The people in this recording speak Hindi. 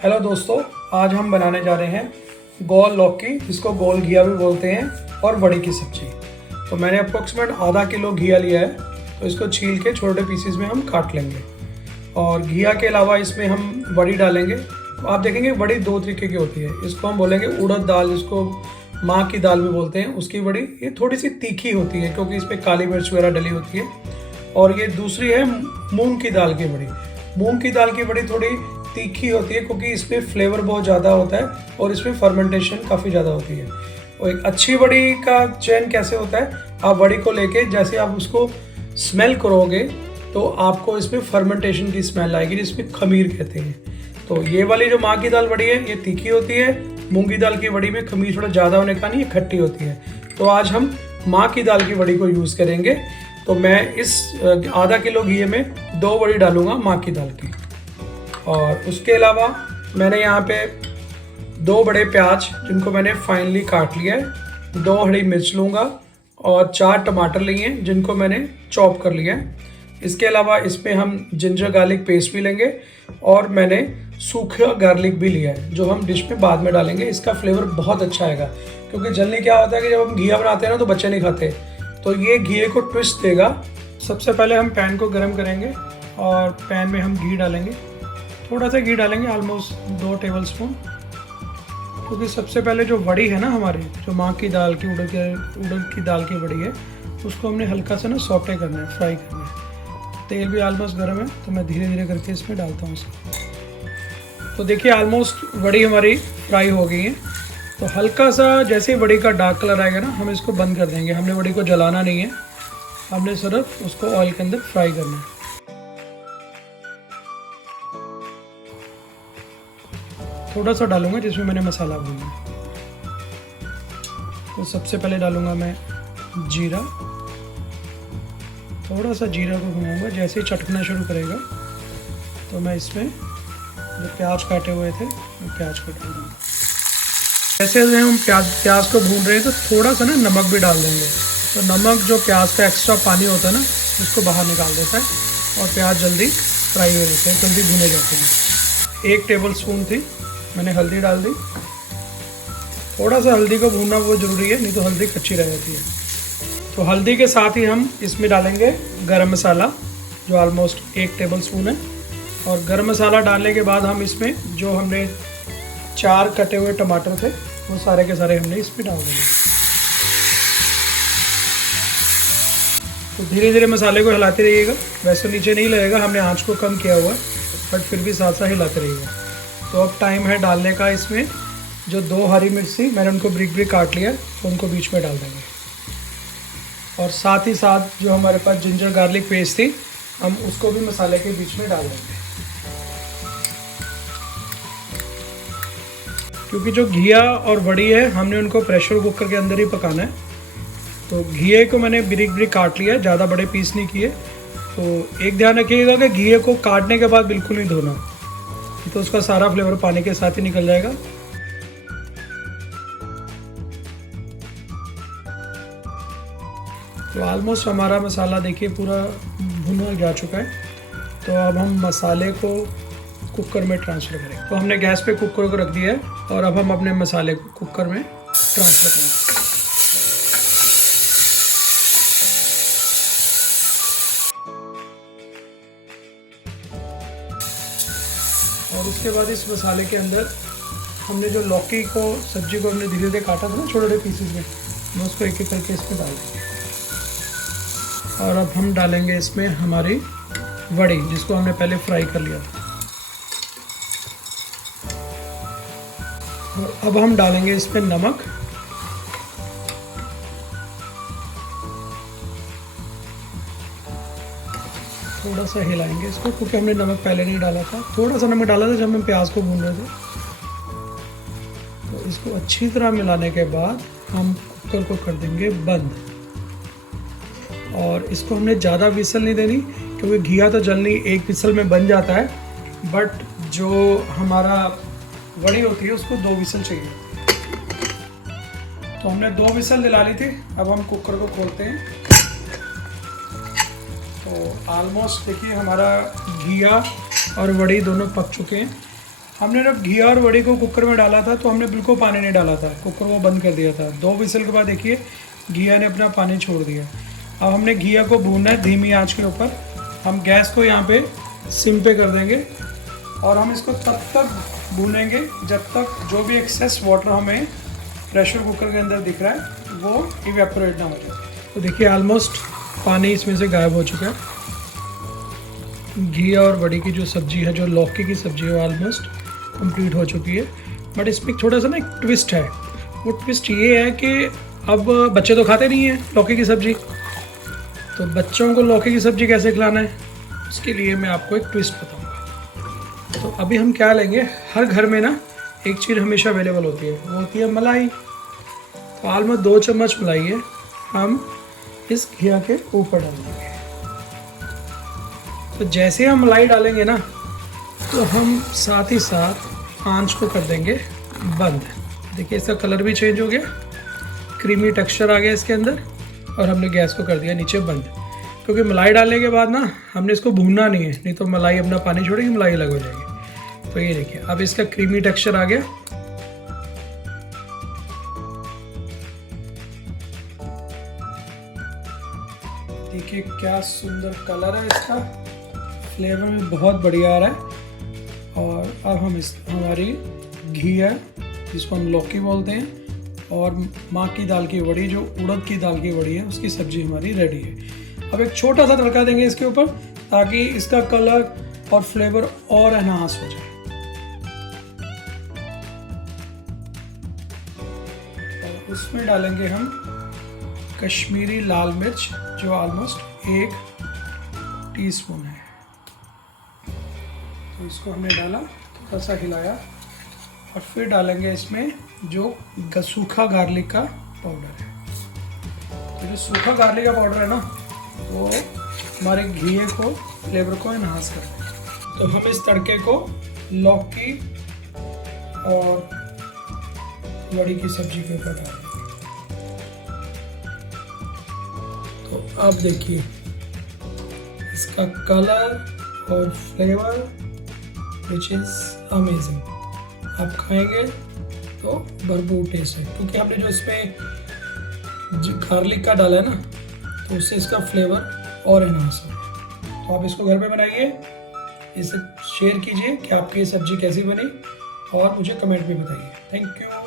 हेलो दोस्तों, आज हम बनाने जा रहे हैं गोल लौकी, जिसको गोल घिया भी बोलते हैं, और बड़ी की सब्जी। तो मैंने अप्रोक्सीमेट आधा किलो घिया लिया है, तो इसको छील के छोटे पीसेस में हम काट लेंगे। और घिया के अलावा इसमें हम बड़ी डालेंगे। तो आप देखेंगे बड़ी दो तरीके की होती है। इसको हम बोलेंगे उड़द दाल, जिसको माँ की दाल भी बोलते हैं, उसकी बड़ी। ये थोड़ी सी तीखी होती है क्योंकि इसमें काली मिर्च वगैरह डली होती है। और ये दूसरी है मूंग की दाल की बड़ी। मूंग की दाल की बड़ी थोड़ी तीखी होती है क्योंकि इसमें फ्लेवर बहुत ज़्यादा होता है और इसमें फर्मेंटेशन काफ़ी ज़्यादा होती है। और एक अच्छी बड़ी का चयन कैसे होता है, आप बड़ी को लेके जैसे आप उसको स्मेल करोगे तो आपको इसमें फर्मेंटेशन की स्मेल आएगी, जिसमें खमीर कहते हैं। तो ये वाली जो माँ की दाल बड़ी है, ये तीखी होती है। मूंगी दाल की बड़ी में खमीर थोड़ा ज़्यादा होने का नहीं, ये खट्टी होती है। तो आज हम माँ की दाल की बड़ी को यूज़ करेंगे। तो मैं इस आधा किलो घी में 2 बड़ी डालूँगा माँ की दाल की। और उसके अलावा मैंने यहाँ पे 2 बड़े प्याज, जिनको मैंने फाइनली काट लिया है, 2 हरी मिर्च लूँगा और 4 टमाटर लिए हैं, जिनको मैंने चॉप कर लिया है। इसके अलावा इसमें हम जिंजर गार्लिक पेस्ट भी लेंगे और मैंने सूखा गार्लिक भी लिया है, जो हम डिश में बाद में डालेंगे। इसका फ्लेवर बहुत अच्छा आएगा, क्योंकि जल्दी क्या होता है कि जब हम घिया बनाते हैं ना तो बच्चे नहीं खाते, तो ये घिये को ट्विस्ट देगा। सबसे पहले हम पैन को गर्म करेंगे और पैन में हम घी डालेंगे। थोड़ा सा घी डालेंगे, ऑलमोस्ट 2 टेबल स्पून, क्योंकि सबसे पहले जो बड़ी है ना हमारी, जो माँ की दाल की उड़द की दाल की बड़ी है, उसको हमने हल्का सा ना सौटे करना है, फ्राई करना है। तेल भी ऑलमोस्ट गर्म है, तो मैं धीरे धीरे करके इसमें डालता हूँ इसको। तो देखिए ऑलमोस्ट बड़ी हमारी फ्राई हो गई है। तो हल्का सा जैसे ही बड़ी का डार्क कलर आएगा ना, हम इसको बंद कर देंगे। हमने बड़ी को जलाना नहीं है, हमने सिर्फ उसको ऑयल के अंदर फ्राई करना है। थोड़ा सा डालूंगा जिसमें मैंने मसाला भूना। तो सबसे पहले डालूंगा मैं जीरा। थोड़ा सा जीरा को भूनूंगा, जैसे ही चटकना शुरू करेगा तो मैं इसमें जो प्याज काटे हुए थे वो प्याज को डाल दूँगा। जैसे हम प्याज को भून रहे हैं तो थोड़ा सा ना नमक भी डाल देंगे। तो नमक जो प्याज का एक्स्ट्रा पानी होता है ना, उसको बाहर निकाल देता है और प्याज जल्दी फ्राई हो जाते हैं, जल्दी भुने जाते हैं। 1 टेबल स्पून थी मैंने हल्दी डाल दी। थोड़ा सा हल्दी को भूनना वो ज़रूरी है, नहीं तो हल्दी कच्ची रह जाती है। तो हल्दी के साथ ही हम इसमें डालेंगे गरम मसाला, जो ऑलमोस्ट 1 टेबल स्पून है। और गरम मसाला डालने के बाद हम इसमें जो हमने 4 कटे हुए टमाटर थे, वो सारे के सारे हमने इसमें डाल देंगे। तो धीरे धीरे मसाले को हिलाते रहिएगा। वैसे नीचे नहीं लगेगा, हमने आँच को कम किया हुआ है, बट फिर भी साथ साथ हिलाते रहिएगा। तो अब टाइम है डालने का। इसमें जो 2 हरी मिर्च थी, मैंने उनको ब्रिक ब्रिक काट लिया, तो उनको बीच में डाल देंगे। और साथ ही साथ जो हमारे पास जिंजर गार्लिक पेस्ट थी, हम उसको भी मसाले के बीच में डाल देंगे। क्योंकि जो घिया और बड़ी है, हमने उनको प्रेशर कुकर के अंदर ही पकाना है। तो घिये को मैंने ब्रिक ब्रिक काट लिया, ज़्यादा बड़े पीस नहीं किए। तो एक ध्यान रखिएगा कि घिये को काटने के बाद बिल्कुल नहीं धोना, तो उसका सारा फ्लेवर पानी के साथ ही निकल जाएगा। तो ऑलमोस्ट हमारा मसाला देखिए पूरा भुना जा चुका है। तो अब हम मसाले को कुकर में ट्रांसफ़र करेंगे। तो हमने गैस पे कुकर को रख दिया है और अब हम अपने मसाले को कुकर में ट्रांसफ़र करेंगे। और उसके बाद इस मसाले के अंदर हमने जो लौकी को, सब्जी को हमने धीरे धीरे काटा था ना छोटे छोटे पीसेस में, मैं उसको एक एक करके इसमें डाल देंगे। और अब हम डालेंगे इसमें हमारी बड़ी, जिसको हमने पहले फ्राई कर लिया। और अब हम डालेंगे इसमें नमक। थोड़ा सा हिलाएंगे इसको, क्योंकि हमने नमक पहले नहीं डाला था। थोड़ा सा नमक डाला था जब हम प्याज को भून रहे थे। तो इसको अच्छी तरह मिलाने के बाद हम कुकर को कर देंगे बंद। और इसको हमने ज़्यादा विसल नहीं देनी, क्योंकि घिया तो जल्दी 1 विसल में बन जाता है, बट जो हमारा बड़ी होती है उसको 2 विसल चाहिए। तो हमने 2 विसल दिला ली थी। अब हम कुकर को खोलते हैं। तो ऑलमोस्ट देखिए हमारा घिया और बड़ी दोनों पक चुके हैं। हमने जब घी और वड़ी को कुकर में डाला था तो हमने बिल्कुल पानी नहीं डाला था, कुकर वो बंद कर दिया था। 2 विसल के बाद देखिए घिया ने अपना पानी छोड़ दिया। अब हमने घिया को भूनना है धीमी आंच के ऊपर। हम गैस को यहाँ पे सिम पे कर देंगे और हम इसको तब तक भूनेंगे जब तक जो भी एक्सेस वाटर हमें प्रेशर कुकर के अंदर दिख रहा है वो इवेपोरेट ना हो जाए। तो देखिए ऑलमोस्ट पानी इसमें से गायब हो चुका है। घिया और बड़ी की जो सब्ज़ी है, जो लौकी की सब्ज़ी है, वो ऑलमोस्ट कंप्लीट हो चुकी है। बट इसमें थोड़ा सा ना एक ट्विस्ट है। वो ट्विस्ट ये है कि अब बच्चे तो खाते नहीं हैं लौकी की सब्ज़ी, तो बच्चों को लौकी की सब्ज़ी कैसे खिलाना है, उसके लिए मैं आपको एक ट्विस्ट बताऊंगा। तो अभी हम क्या लेंगे, हर घर में ना एक चीज़ हमेशा अवेलेबल होती है, वो होती है मलाई। तो ऑलमोस्ट 2 चम्मच मलाई है हम इस घिया के ऊपर डाल देंगे। तो जैसे हम मलाई डालेंगे ना तो हम साथ ही साथ आंच को कर देंगे बंद। देखिए इसका कलर भी चेंज हो गया, क्रीमी टेक्सचर आ गया इसके अंदर, और हमने गैस को कर दिया नीचे बंद। क्योंकि मलाई डालने के बाद ना हमने इसको भूनना नहीं है, नहीं तो मलाई अपना पानी छोड़ेगी, मलाई अलग हो जाएगी। तो ये देखिए अब इसका क्रीमी टेक्सचर आ गया। देखिए क्या सुंदर कलर है इसका, फ्लेवर भी बहुत बढ़िया आ रहा है। और अब हम हमारी घी है जिसको हम लौकी बोलते हैं, और माँ की दाल की वड़ी, जो उड़द की दाल की वड़ी है, उसकी सब्ज़ी हमारी रेडी है। अब एक छोटा सा तड़का देंगे इसके ऊपर ताकि इसका कलर और फ्लेवर और एनहांस हो जाए। और उसमें डालेंगे हम कश्मीरी लाल मिर्च, जो ऑलमोस्ट 1 टीस्पून है। तो इसको हमने डाला, थोड़ा सा हिलाया, और फिर डालेंगे इसमें जो सूखा गार्लिक का पाउडर है। तो जो सूखा गार्लिक का पाउडर है ना, वो हमारे घिये को, फ्लेवर को एनहांस करता है। तो हम इस तड़के को लौकी और वड़ी की सब्जी के ऊपर डालेंगे। तो अब देखिए इसका कलर और फ्लेवर विच इज़ अमेजिंग। आप खाएंगे तो भरपूर टेस्ट है, क्योंकि हमने जो इसमें गार्लिक का डाला है ना, तो उससे इसका फ्लेवर और एनहांस है। तो आप इसको घर पे बनाइए, इसे शेयर कीजिए कि आपकी ये सब्ज़ी कैसी बनी, और मुझे कमेंट में बताइए। Thank you.